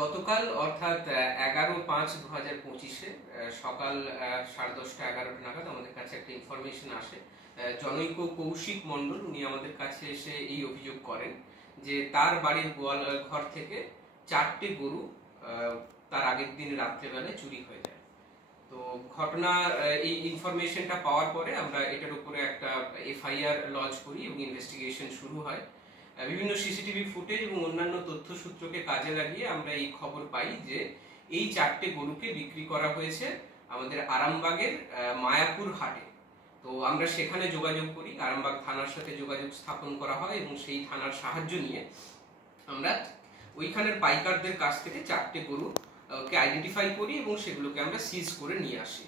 গতকাল অর্থাৎ 11/5/2025 সকাল 10:30-11টা নাগাদ আমাদের কাছে একটা ইনফরমেশন আসে। জনৈক কৌশিক মণ্ডল উনি আমাদের কাছে এসে এই অভিযোগ করেন যে তার বাড়ির গোয়াল ঘর থেকে 4টে গরু তার আগের দিন রাত্রেবেলায় চুরি হয়ে যায়। তো ঘটনার এই ইনফরমেশনটা পাওয়ার পরে আমরা এটার উপরে একটা এফআইআর লঞ্চ করি এবং ইনভেস্টিগেশন শুরু হয়। বিভিন্ন সিসিটিভি ফুটেজ এবং অন্যান্য তথ্যসূত্রকে কাজে লাগিয়ে আমরা এই খবর পাই যে এই 4টে গরুকে বিক্রি করা হয়েছে আমাদের আরামবাগের মায়াপুর হাটে। তো আমরা সেখানে যোগাযোগ করি, আরামবাগ থানার সাথে যোগাযোগ স্থাপন করা হয় এবং সেই থানার সাহায্য নিয়ে আমরা ওইখানের পাইকারদের কাছ থেকে 4টে গরুকে আইডেন্টিফাই করি এবং সেগুলোকে আমরা সিজ করে নিয়ে আসি।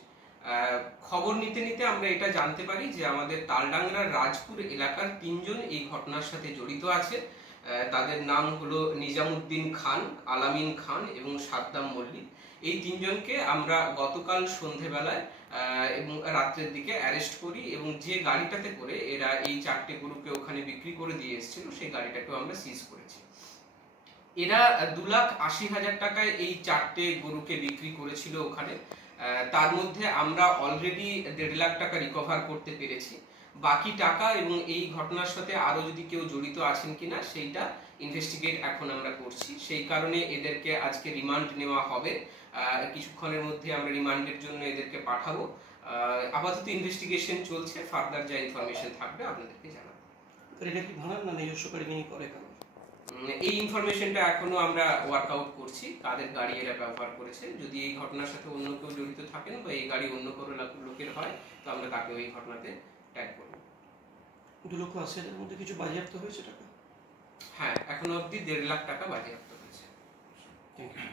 খবর নিতে নিতে আমরা এটা জানতে পারি যে আমাদের তালডাংরার রাজপুর এলাকার 3জন এই ঘটনার সাথে জড়িত আছে। তাদের নাম হলো নিজামুদ্দিন খান, আলামিন খান এবং সাদ্দাম মল্লিক। এই 3জনকে আমরা গতকাল সন্ধেবেলায় এবং রাত্রের দিকে অ্যারেস্ট করি এবং যে গাড়িটাতে করে এরা এই 4টে গরুকে ওখানে বিক্রি করে দিয়ে এসেছিল সেই গাড়িটাকেও আমরা সিজ করেছি। এরা 2,80,000 টাকায় এই 4টে গরুকে বিক্রি করেছিল ওখানে। তার মধ্যে আমরা অলরেডি 1.5 লাখ টাকা রিকভার করতে পেরেছি। বাকি টাকা এবং এই ঘটনার সাথে আরো যদি কেউ জড়িত আছেন কিনা সেইটা ইনভেস্টিগেট এখন আমরা করছি। সেই কারণে এদেরকে আজকে রিমান্ড নেওয়া হবে। কিছুক্ষণের মধ্যে আমরা রিমান্ডের জন্য এদেরকে পাঠাবো। আপাতত ইনভেস্টিগেশন চলছে, ফার্দার যা ইনফরমেশন থাকবে আপনাদেরকে জানাবো। এটা কি ভাঙার না নিজস্ব কারিগরি করে কারণ এই ইনফরমেশনটা এখনো আমরা ওয়ার্কআউট করছি, কাদের গাড়ি এরা ব্যবহার করেছে। যদি এই ঘটনার সাথে অন্য কেউ জড়িত থাকেন বা এই গাড়ি অন্য কোনো লোকের হয় তো আমরা তাকে ওই ঘটনাতে ট্যাগ করব। 2,80,000 মধ্যে কিছু বাজেয়াপ্ত হয়েছে টাকা? হ্যাঁ, এখনো অবধি 1.5 লাখ টাকা বাজেয়াপ্ত হয়েছে। Thank you.